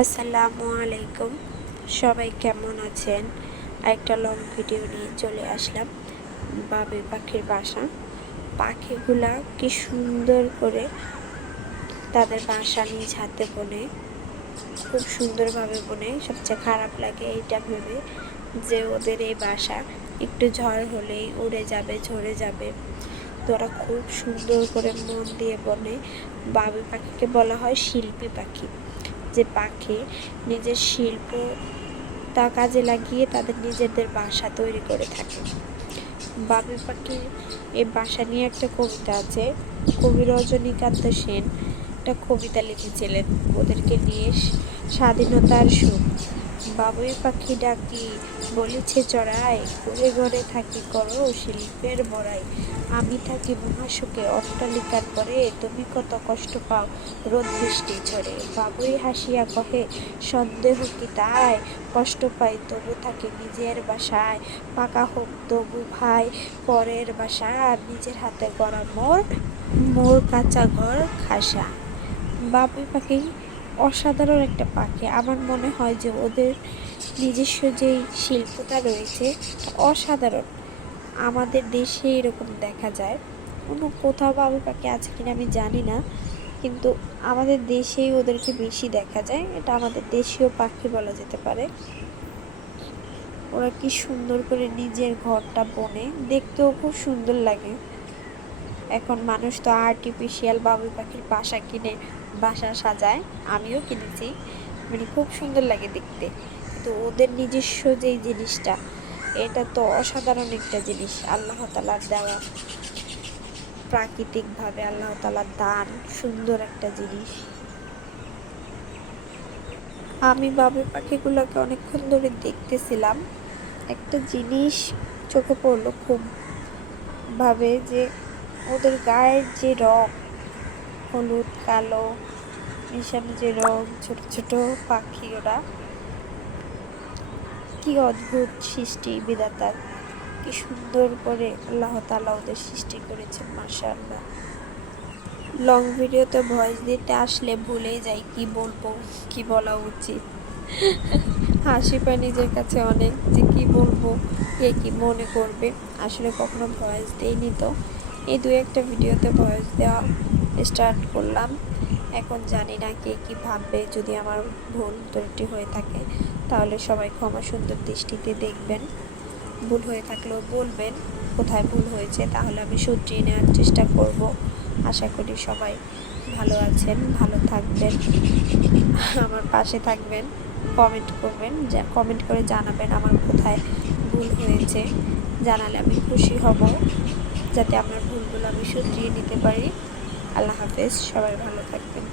আসসালামু আলাইকুম, সবাই কেমন আছেন? একটা লং ভিডিও নিয়ে চলে আসলাম বাবুই পাখির বাসা। পাখিগুলা কি সুন্দর করে তাদের বাসা নিজ হাতে বোনে, খুব সুন্দরভাবে বোনে। সবচেয়ে খারাপ লাগে এইটা ভেবে যে ওদের এই বাসা একটু ঝড় হলেই উড়ে যাবে, ঝরে যাবে। তো ওরা খুব সুন্দর করে মন দিয়ে বনে। বাবুই পাখিকে বলা হয় শিল্পী পাখি, যে পাখি নিজের শিল্প তা কাজে লাগিয়ে তাদের নিজেদের বাসা তৈরি করে থাকে। বাবুই পাখির এই বাসা নিয়ে একটা কবিতা আছে। কবি রজনীকান্ত সেন একটা কবিতা লিখেছিলেন ওদেরকে নিয়ে, স্বাধীনতার সুখ। বাবুই পাখি ডাকি বলিছে চড়াই, ঘুরে ঘরে থাকি করো শিল্পের বড়াই। আমি থাকি মহাসুখে অট্টালিকার পরে, তুমি কত কষ্ট পাও রোদ বৃষ্টি ঝরে। বাবুই হাসিয়া কহে সন্দেহ কি তাই, কষ্ট পাই তবু থাকি নিজের বাসায়। পাকা হোক তবু ভাই পরের বাসা, নিজের হাতে গড়া মোর মোর কাঁচা ঘর খাসা। বাবুই পাখি অসাধারণ একটা পাখি। আমার মনে হয় যে ওদের নিজস্ব যেই শিল্পটা রয়েছে অসাধারণ। আমাদের দেশে এরকম দেখা যায়, অন্য কোথাও বাবুই পাখি আছে কিনা আমি জানি না, কিন্তু আমাদের দেশেই ওদেরকে বেশি দেখা যায়। এটা আমাদের দেশীয় পাখি বলা যেতে পারে। ওরা কি সুন্দর করে নিজের ঘরটা বনে, দেখতেও খুব সুন্দর লাগে। এখন মানুষ তো আর্টিফিশিয়াল বাবুই পাখির বাসা কিনে বাসা সাজায়, আমিও কিনেছি, মানে খুব সুন্দর লাগে দেখতে। তো ওদের নিজস্ব যেই জিনিসটা, এটা তো অসাধারণ একটা জিনিস, আল্লাহ তাআলার দেওয়া, প্রাকৃতিকভাবে আল্লাহ তাআলার দান, সুন্দর একটা জিনিস। আমি বাবুই পাখিগুলোকে অনেকক্ষণ ধরে দেখতেছিলাম। একটা জিনিস চোখে পড়লো খুব ভাবে, যে ওদের গায়ের যে রং, হলুদ কালো মিশানো যে রং, ছোট ছোট পাখি, ওরা কি অদ্ভুত সৃষ্টি বিধাতার, কি সুন্দর করে আল্লাহ তাআলা ওদের সৃষ্টি করেছেন, মাশাআল্লাহ। লং ভিডিওতে ভয়েস দিতে আসলে ভুলেই যাই কি বলবো, কি বলা উচিত। হাসি পায় নিজের কাছে অনেক, যে কি বলবো, কে কি মনে করবে। আসলে কখনো ভয়েস দেইনি, তো এই দু একটা ভিডিওতে ভয়েস দেওয়া স্টার্ট করলাম। এখন জানি না কে কি ভাববে। যদি আমার ভুল ত্রুটি হয়ে থাকে তাহলে সবাই ক্ষমা সুন্দর দৃষ্টিতে দেখবেন। ভুল হয়ে থাকলেও বলবেন কোথায় ভুল হয়েছে, তাহলে আমি শুধরিয়ে নেওয়ার চেষ্টা করব। আশা করি সবাই ভালো আছেন, ভালো থাকবেন, আমার পাশে থাকবেন, কমেন্ট করবেন, কমেন্ট করে জানাবেন আমার কোথায় ভুল হয়েছে। জানালে আমি খুশি হব, যাতে আমার ভুলগুলো আমি শুধরিয়ে নিতে পারি। আল্লাহ হাফেজ, সবাই ভালো থাকবেন।